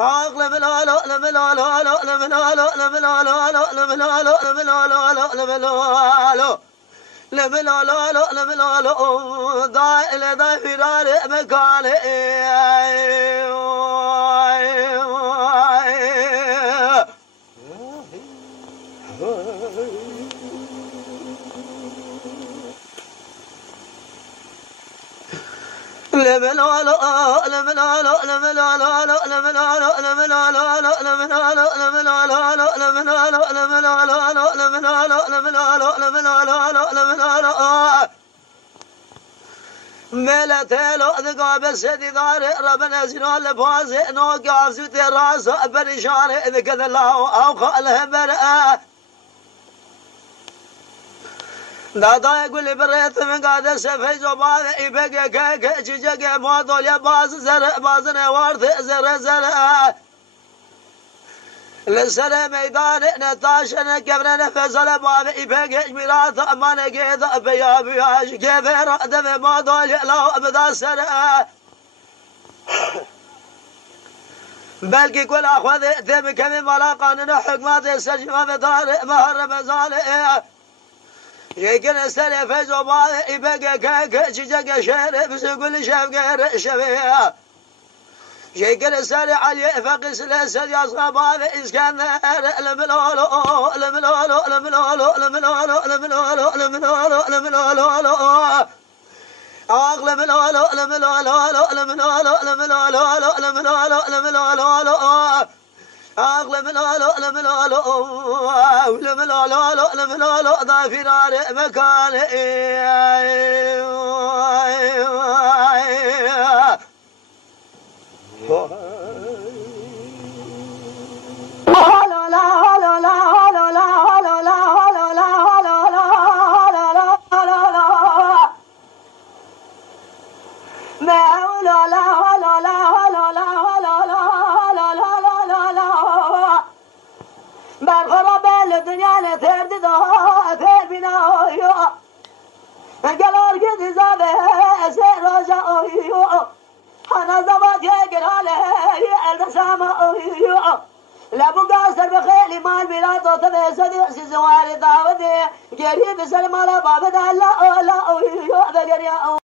أغلب لا لا لا لا لا لا لا لا لا لا لا لا لا لا لا لا لا ضايل ضاي فرار مكاني ملتلو ذقاب السدي دار ربنا زنال بوازي نوقع زوتي راس برشار إذا كذا الله أو خاله برأ دادا يقول لي بريت من قاد السفي زبان يبقى كيك جيجا موضوع يا باز زر بازنا ورث زر لسنا ميدان نتاشنا كبرنا نفس الباب يبقى ميراث أمان قيد بياش كيف رأد موضوع لا أبدا سنة بلكي كل أخوذ ثم كم ملاقان حكمات السجمة بدار مهر مزالئ يمكن سنة في زبان يبقى كيك جيجا شير بس كل شاف غير شبيه يمكن سنة علي فقس لسد يا صباب إسكان الملولو الملولو الملولو الملولو الملولو الملولو الملولو أغلب الملولو الملولو الملولو الملولو الملولو الملولو أغلب الملولو ذا فرار مكاني برخرب الدنيا تردد في بنايا قالوا كذي زابه سير رجاء أنا زبط يقرأ التسامة لابو قاصر بخيلي مال بلاد وتبسد سواري داودي قريب سلم على باب لا لا